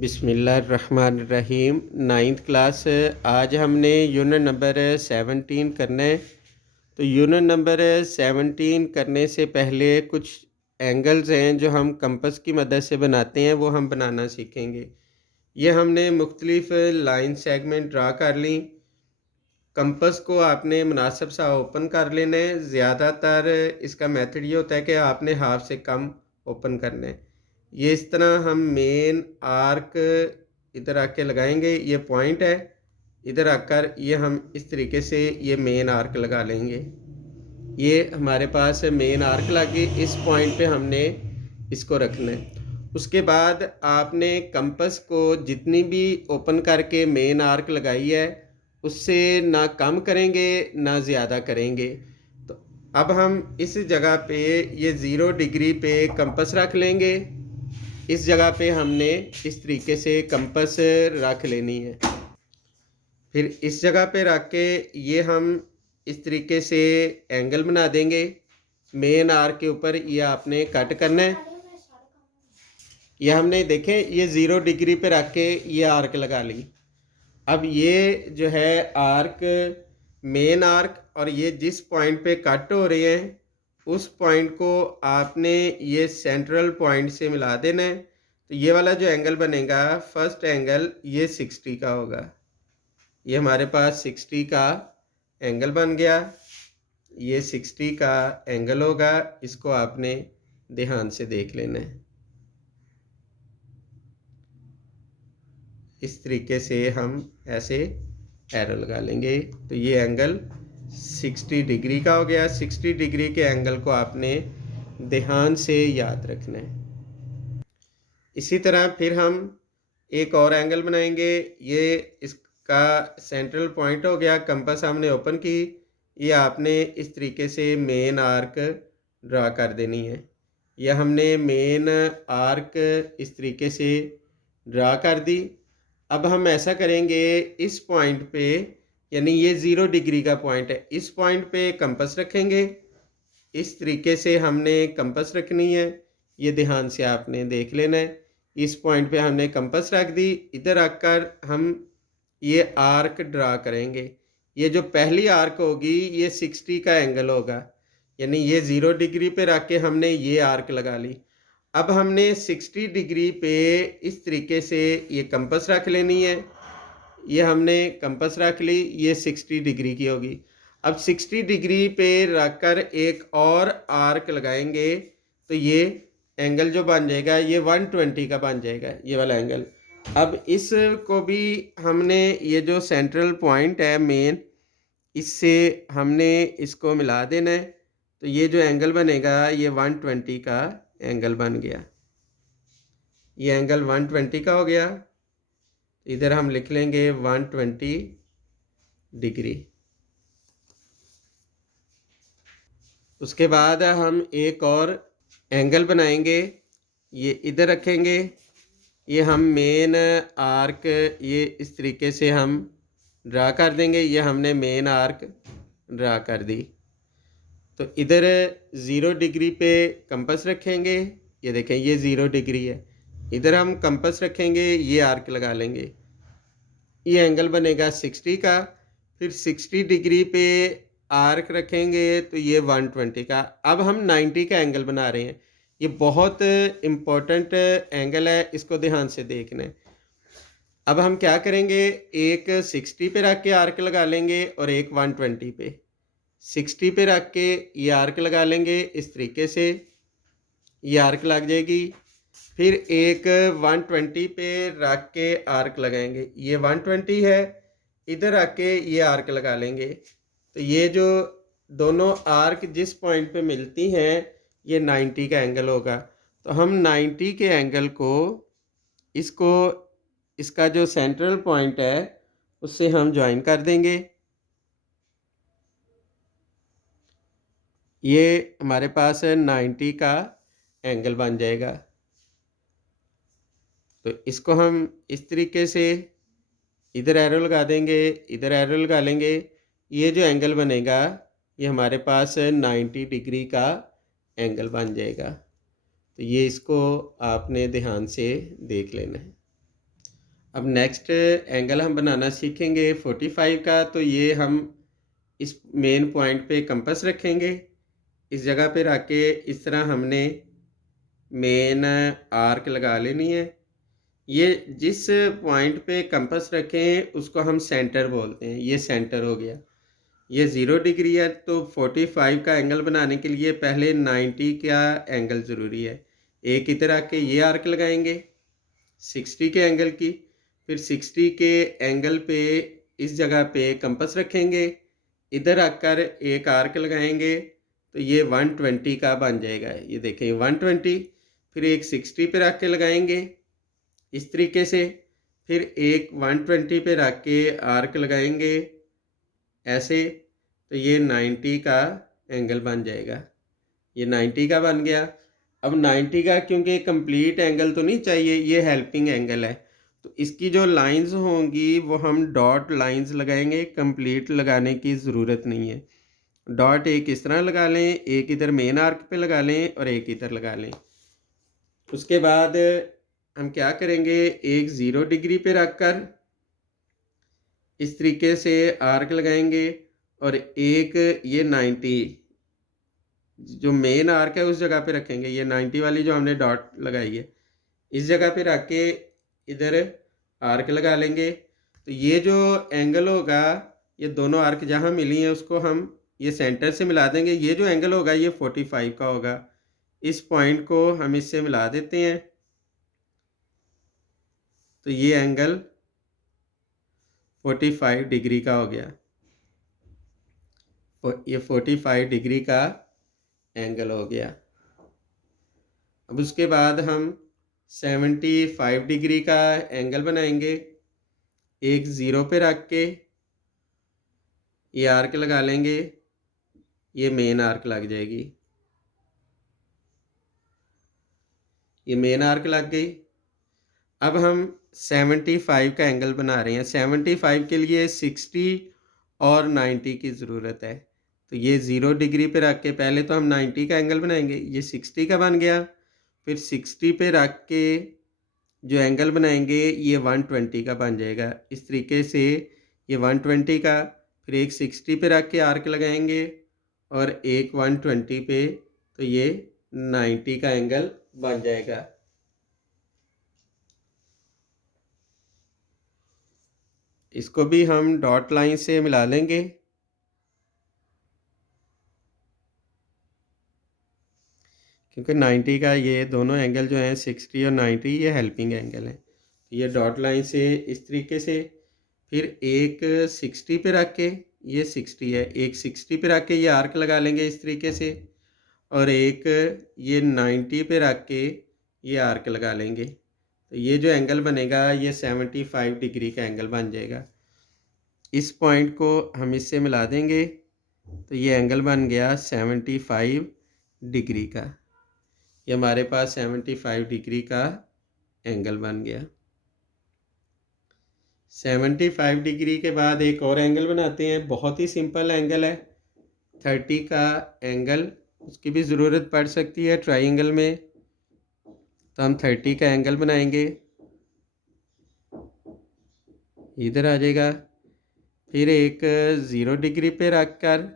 बिस्मिल्लाहिर्रहमानिर्रहीम। Ninth class आज हमने यूनिट नंबर 17 करना है। तो यूनिट नंबर 17 करने से पहले कुछ एंगल्स हैं जो हम कंपास की मदद से बनाते हैं, वो हम बनाना सीखेंगे। ये हमने मुख्तलिफ लाइन सेगमेंट ड्रा कर ली। कंपास को आपने मुनासिब सा ओपन कर लेना है। ज़्यादातर इसका मेथड ये होता है कि आपने हाफ से कम ओपन करना है। ये इस तरह हम मेन आर्क इधर आके लगाएंगे, ये पॉइंट है, इधर आकर ये हम इस तरीके से ये मेन आर्क लगा लेंगे। ये हमारे पास मेन आर्क लगे, इस पॉइंट पे हमने इसको रखना है। उसके बाद आपने कंपास को जितनी भी ओपन करके मेन आर्क लगाई है उससे ना कम करेंगे ना ज़्यादा करेंगे। तो अब हम इस जगह पे ये 0 डिग्री पे कंपास रख लेंगे। इस जगह पे हमने इस तरीके से कंपास रख लेनी है। फिर इस जगह पे रख के ये हम इस तरीके से एंगल बना देंगे। मेन आर्क के ऊपर ये आपने कट करना है। ये हमने देखें ये 0 डिग्री पे रख के ये आर्क लगा ली। अब ये जो है आर्क, मेन आर्क, और ये जिस पॉइंट पे कट हो रहे हैं उस पॉइंट को आपने ये सेंट्रल पॉइंट से मिला देना है। तो ये वाला जो एंगल बनेगा, फर्स्ट एंगल, ये 60 का होगा। ये हमारे पास 60 का एंगल बन गया। ये 60 का एंगल होगा, इसको आपने ध्यान से देख लेना है। इस तरीके से हम ऐसे एरो लगा लेंगे तो ये एंगल 60 डिग्री का हो गया। 60 डिग्री के एंगल को आपने ध्यान से याद रखना है। इसी तरह फिर हम एक और एंगल बनाएंगे। ये इसका सेंट्रल पॉइंट हो गया, कंपास हमने ओपन की, ये आपने इस तरीके से मेन आर्क ड्रा कर देनी है। यह हमने मेन आर्क इस तरीके से ड्रा कर दी। अब हम ऐसा करेंगे, इस पॉइंट पे, यानी ये 0 डिग्री का पॉइंट है, इस पॉइंट पे कंपास रखेंगे। इस तरीके से हमने कंपास रखनी है, ये ध्यान से आपने देख लेना है। इस पॉइंट पे हमने कंपास रख दी। इधर आकर हम ये आर्क ड्रा करेंगे। ये जो पहली आर्क होगी ये 60 का एंगल होगा, यानी ये 0 डिग्री पे रख के हमने ये आर्क लगा ली। अब हमने 60 डिग्री पे इस तरीके से ये कंपास रख लेनी है। ये हमने कंपास रख ली, ये 60 डिग्री की होगी। अब 60 डिग्री पे रखकर एक और आर्क लगाएंगे तो ये एंगल जो बन जाएगा ये 120 का बन जाएगा, ये वाला एंगल। अब इसको भी हमने, ये जो सेंट्रल पॉइंट है मेन, इससे हमने इसको मिला देना है। तो ये जो एंगल बनेगा ये 120 का एंगल बन गया। ये एंगल 120 का हो गया। इधर हम लिख लेंगे 120 डिग्री। उसके बाद हम एक और एंगल बनाएंगे, ये इधर रखेंगे। ये हम मेन आर्क ये इस तरीके से हम ड्रा कर देंगे। ये हमने मेन आर्क ड्रा कर दी। तो इधर 0 डिग्री पे कंपास रखेंगे। ये देखें ये 0 डिग्री है। इधर हम कंपास रखेंगे, ये आर्क लगा लेंगे। ये एंगल बनेगा 60 का। फिर 60 डिग्री पे आर्क रखेंगे तो ये 120 का। अब हम 90 का एंगल बना रहे हैं। ये बहुत इम्पोर्टेंट एंगल है, इसको ध्यान से देखना है। अब हम क्या करेंगे, एक 60 पे रख के आर्क लगा लेंगे और एक 120 पे। 60 पे रख के ये आर्क लगा लेंगे, इस तरीके से ये आर्क लग जाएगी। फिर एक 120 पे रख के आर्क लगाएंगे, ये 120 है, इधर रख के ये आर्क लगा लेंगे। तो ये जो दोनों आर्क जिस पॉइंट पे मिलती हैं ये 90 का एंगल होगा। तो हम 90 के एंगल को, इसको, इसका जो सेंट्रल पॉइंट है उससे हम ज्वाइन कर देंगे। ये हमारे पास 90 का एंगल बन जाएगा। तो इसको हम इस तरीके से इधर एरो लगा देंगे, इधर एरो लगा लेंगे। ये जो एंगल बनेगा ये हमारे पास 90 डिग्री का एंगल बन जाएगा। तो ये इसको आपने ध्यान से देख लेना है। अब नेक्स्ट एंगल हम बनाना सीखेंगे 45 का। तो ये हम इस मेन पॉइंट पे कंपास रखेंगे, इस जगह पे रख के इस तरह हमने मेन आर्क लगा लेनी है। ये जिस पॉइंट पे कंपास रखें उसको हम सेंटर बोलते हैं। ये सेंटर हो गया। ये 0 डिग्री है, तो 45 का एंगल बनाने के लिए पहले 90 का एंगल ज़रूरी है। एक इधर आके ये आर्क लगाएंगे 60 के एंगल की, फिर 60 के एंगल पे इस जगह पे कंपास रखेंगे, इधर आकर एक आर्क लगाएंगे, तो ये 120 का बन जाएगा। ये देखें 120, फिर एक 60 पे रख के लगाएंगे इस तरीके से, फिर एक 120 पे रख के आर्क लगाएंगे ऐसे, तो ये 90 का एंगल बन जाएगा। ये 90 का बन गया। अब 90 का क्योंकि कंप्लीट एंगल तो नहीं चाहिए, ये हेल्पिंग एंगल है, तो इसकी जो लाइंस होंगी वो हम डॉट लाइंस लगाएंगे। कंप्लीट लगाने की ज़रूरत नहीं है। डॉट एक इस तरह लगा लें, एक इधर मेन आर्क पे लगा लें और एक इधर लगा लें। उसके बाद हम क्या करेंगे, एक 0 डिग्री पे रखकर इस तरीके से आर्क लगाएंगे और एक ये 90 जो मेन आर्क है उस जगह पे रखेंगे। ये 90 वाली जो हमने डॉट लगाई है इस जगह पे रख के इधर आर्क लगा लेंगे। तो ये जो एंगल होगा, ये दोनों आर्क जहाँ मिली हैं उसको हम ये सेंटर से मिला देंगे। ये जो एंगल होगा ये 45 का होगा। इस पॉइंट को हम इससे मिला देते हैं, तो ये एंगल 45 डिग्री का हो गया। ये 45 डिग्री का एंगल हो गया। अब उसके बाद हम 75 डिग्री का एंगल बनाएंगे। एक 0 पे रख के ये आर्क लगा लेंगे, ये मेन आर्क लग जाएगी। ये मेन आर्क लग गई। अब हम 75 का एंगल बना रहे हैं। 75 के लिए 60 और 90 की ज़रूरत है। तो ये 0 डिग्री पे रख के पहले तो हम 90 का एंगल बनाएंगे। ये 60 का बन गया। फिर 60 पे रख के जो एंगल बनाएंगे ये 120 का बन जाएगा। इस तरीके से ये 120 का, फिर एक 60 पे रख के आर्क लगाएंगे और एक 120 पे, तो ये 90 का एंगल बन जाएगा। इसको भी हम डॉट लाइन से मिला लेंगे। क्योंकि 90 का ये दोनों एंगल जो हैं 60 और 90 ये हेल्पिंग एंगल हैं। ये डॉट लाइन से इस तरीके से, फिर एक 60 पे रख के, ये 60 है, एक 60 पे रख के ये आर्क लगा लेंगे इस तरीके से, और एक ये 90 पे रख के ये आर्क लगा लेंगे। तो ये जो एंगल बनेगा ये 75 डिग्री का एंगल बन जाएगा। इस पॉइंट को हम इससे मिला देंगे, तो ये एंगल बन गया 75 डिग्री का। ये हमारे पास 75 डिग्री का एंगल बन गया। 75 डिग्री के बाद एक और एंगल बनाते हैं। बहुत ही सिंपल एंगल है, 30 का एंगल। उसकी भी ज़रूरत पड़ सकती है ट्रायंगल में, तो हम 30 का एंगल बनाएंगे। इधर आ जाएगा। फिर एक 0 डिग्री पे रख कर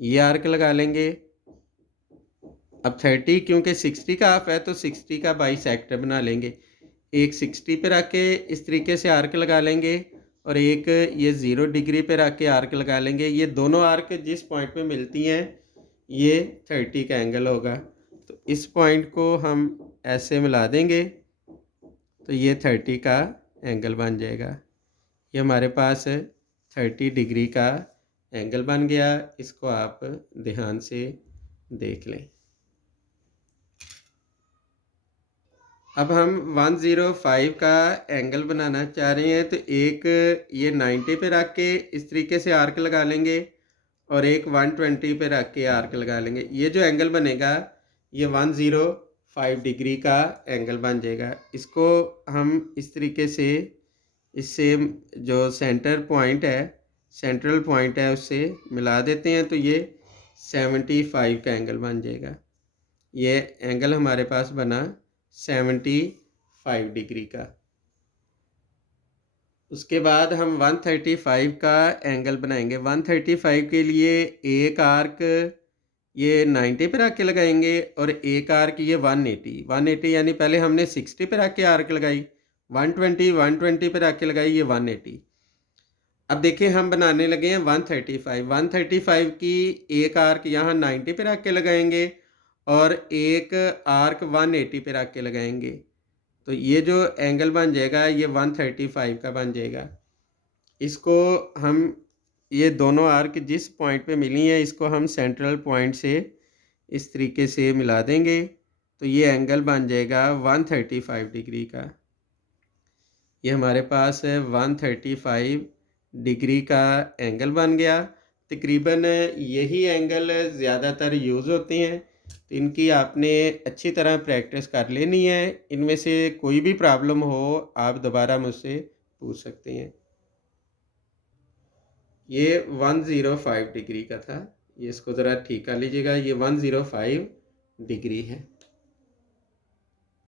ये आर्क लगा लेंगे। अब 30 क्योंकि 60 का हाफ है तो 60 का बाईसेक्टर बना लेंगे। एक 60 पे रख के इस तरीके से आर्क लगा लेंगे और एक ये 0 डिग्री पे रख के आर्क लगा लेंगे। ये दोनों आर्क जिस पॉइंट पे मिलती हैं ये 30 का एंगल होगा। तो इस पॉइंट को हम ऐसे मिला देंगे, तो ये 30 का एंगल बन जाएगा। ये हमारे पास 30 डिग्री का एंगल बन गया। इसको आप ध्यान से देख लें। अब हम 105 का एंगल बनाना चाह रहे हैं, तो एक ये 90 पे रख के इस तरीके से आर्क लगा लेंगे और एक 120 पे रख के आर्क लगा लेंगे। ये जो एंगल बनेगा ये 105 डिग्री का एंगल बन जाएगा। इसको हम इस तरीके से इससे जो सेंटर पॉइंट है, सेंट्रल पॉइंट है, उससे मिला देते हैं, तो ये 75 का एंगल बन जाएगा। ये एंगल हमारे पास बना 75 डिग्री का। उसके बाद हम 135 का एंगल बनाएंगे। 135 के लिए एक आर्क ये 90 पे रख के लगाएंगे और एक आर्क ये 180। 180 यानी पहले हमने 60 पे रख के आर्क लगाई, 120 पे रख के लगाई, ये 180। अब देखिए हम बनाने लगे हैं 135। 135 की एक आर्क यहाँ 90 पे रख के लगाएंगे और एक आर्क 180 पे रख के लगाएंगे। तो ये जो एंगल बन जाएगा ये 135 का बन जाएगा। इसको हम ये दोनों आर्क जिस पॉइंट पे मिली हैं इसको हम सेंट्रल पॉइंट से इस तरीके से मिला देंगे, तो ये एंगल बन जाएगा 135 डिग्री का। ये हमारे पास 135 डिग्री का एंगल बन गया। तकरीबन यही एंगल ज़्यादातर यूज़ होते हैं, तो इनकी आपने अच्छी तरह प्रैक्टिस कर लेनी है। इनमें से कोई भी प्रॉब्लम हो आप दोबारा मुझसे पूछ सकते हैं। ये 105 डिग्री का था, ये इसको ज़रा ठीक कर लीजिएगा। ये 105 डिग्री है।